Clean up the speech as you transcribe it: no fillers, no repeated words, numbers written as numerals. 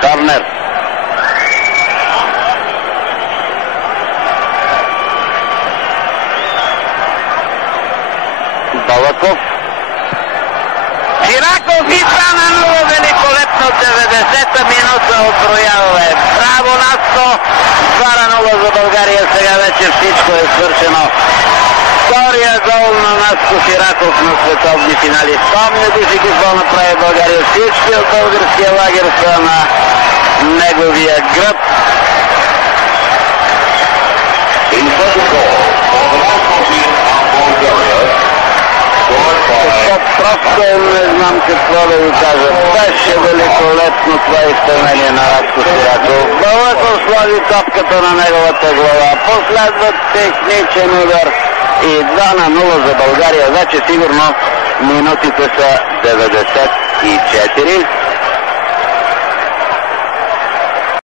Корнер. Балаков. Чираков и 2-0, великолепно 90-та минута отброява. Браво Наско! 2-0 за България, сега вече всичко е свършено. Втория гол на Наско Чираков на световни финали. Спомняте си какво направи България. Всички от българския лагер са на неговия гръб. Просто не знам какво да ви кажа. Беше великолепно това изпълнение на Наско Чираков. Балаков сложи топката на неговата глава. Последват техничен удар и 2-0 за България. Вече сигурно минутите са 94.